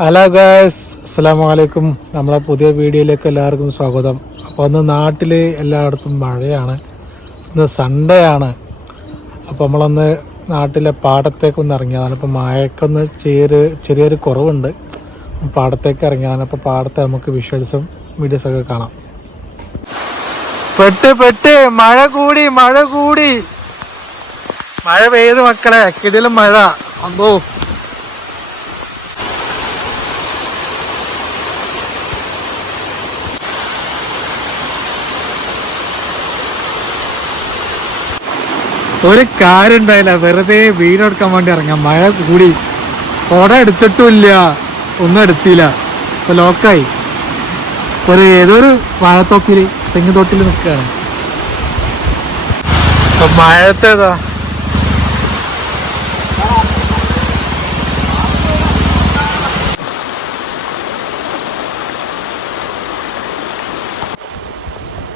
Hello guys അസ്സലാമു അലൈക്കും നമ്മളെ പുതിയ വീഡിയോയിലേക്ക് എല്ലാവർക്കും സ്വാഗതം. അപ്പോൾ ഇന്ന് നാട്ടിൽ എല്ലായിടത്തും മഴയാണ്. ഇന്ന് സൺഡേ ആണ്. അപ്പോൾ നമ്മളൊന്ന് നാട്ടിലെ പാടത്തേക്കൊന്ന് ഇറങ്ങിയതാണ്. ഇപ്പോൾ മഴക്കൊന്ന് ചെറിയൊരു ചെറിയൊരു കുറവുണ്ട്. പാടത്തേക്ക് ഇറങ്ങിയതാണ്. അപ്പോൾ പാടത്തെ നമുക്ക് വിഷ്വൽസും വീഡിയോസൊക്കെ കാണാം. പെട്ട് പെട്ട്. മഴ കൂടി മഴ കൂടി. മഴ പെയ്ത് മക്കളെ. കിടിലും മഴ. അമ്പോ. ഒരു കാര്യം ഉണ്ടായില്ല വെറുതെ വീടെടുക്കാൻ വേണ്ടി ഇറങ്ങാം മഴ കൂടി. കുട എടുത്തിട്ടില്ല ഒന്നും എടുത്തില്ല. ഇപ്പൊ ലോക്കായി ഒരു ഏതൊരു വാഴത്തോക്കിൽ തെങ്ങ് തോട്ടിൽ നിൽക്കുകയാണ് മഴത്തേതാ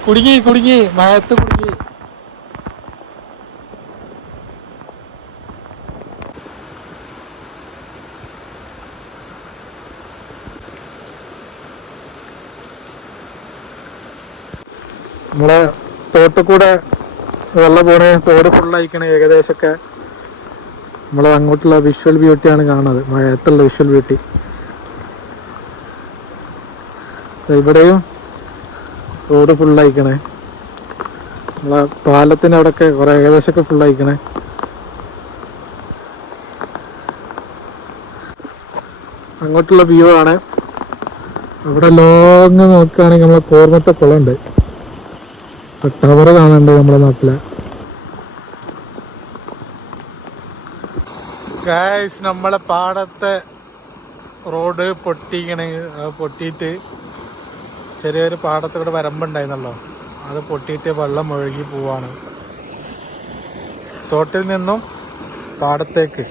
കുടുങ്ങി കുടുങ്ങി. മഴത്ത് കുടുങ്ങി. നമ്മളെ തോട്ടിൽ കൂടെ വെള്ളം പോണേ തോട് ഫുള്ളായിക്കണേ ഏകദേശമൊക്കെ. നമ്മളെ അങ്ങോട്ടുള്ള വിഷ്വൽ ബ്യൂട്ടിയാണ് കാണുന്നത്. മഴയത്തുള്ള വിഷ്വൽ ബ്യൂട്ടി ഇവിടെയും റോഡ് ഫുള്ളായിക്കണേ നമ്മളെ പാലത്തിന് അവിടെയൊക്കെ കുറെ ഏകദേശമൊക്കെ ഫുള്ളായിക്കണേ അങ്ങോട്ടുള്ള വ്യൂ ആണ്. അവിടെ ലോങ് നോക്കുകയാണെങ്കിൽ നമ്മളെ കോർമത്തെ കുളമുണ്ട്. ടവർ കാണുന്നുണ്ട് നമ്മുടെ നാട്ടിലെ. ഗായ്സ് നമ്മളെ പാടത്തെ റോഡ് പൊട്ടിക്കണേ. പൊട്ടിയിട്ട് ചെറിയൊരു പാടത്തൂടെ വരമ്പുണ്ടായിരുന്നല്ലോ. അത് പൊട്ടിയിട്ട് വെള്ളം ഒഴുകി പോവാണ്. തോട്ടിൽ നിന്നും പാടത്തേക്ക്.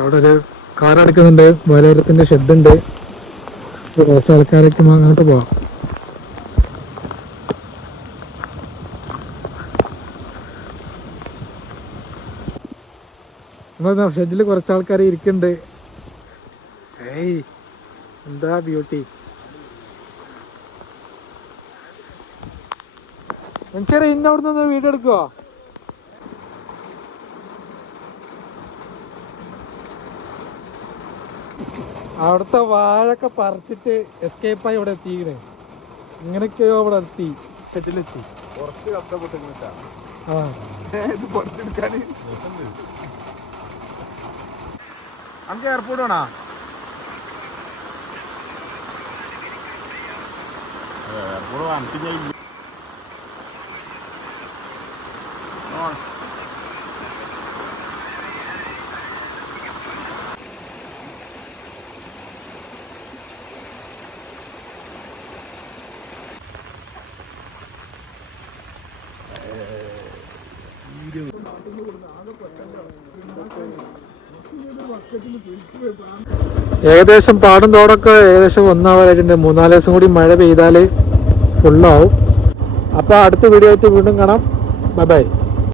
അവിടെ ഒരു കാർ അടക്കുന്നുണ്ട് വലയരത്തിന്റെ ഷെഡ് ഉണ്ട് കുറച്ച് ആൾക്കാരൊക്കെ അങ്ങോട്ട് പോവാം. ഷെഡിൽ കുറച്ച് ആൾക്കാർ ഇരിക്കുന്നുണ്ട് ഏയ് എന്താ ബ്യൂട്ടി? എനിക്കറിയാം ഇന്ന വീട് വീഡിയോ എടുക്കുവോ അവിടുത്തെ വാഴൊക്കെ പറിച്ചിട്ട് എസ്കേപ്പായി ഇവിടെ എത്തിക്കണേ ഇങ്ങനെയൊക്കെയോ അവിടെ എത്തി. ഷെഡിലെത്തി കുറച്ച് കഷ്ടപ്പെട്ടിട്ടാ ആ. ഇത് പുറത്തെടുക്കാൻ നമുക്ക് എയർപോർട്ട് വേണോ എയർപോർട്ട് ഏകദേശം പാടും തോടൊക്കെ ഏകദേശം ഒന്നാവാറായിട്ടുണ്ട് മൂന്നാൽ ദിവസം കൂടി മഴ പെയ്താൽ ഫുള്ളാവും അപ്പോൾ അടുത്ത വീഡിയോ ആയിട്ട് വീണ്ടും കാണാം. Bye bye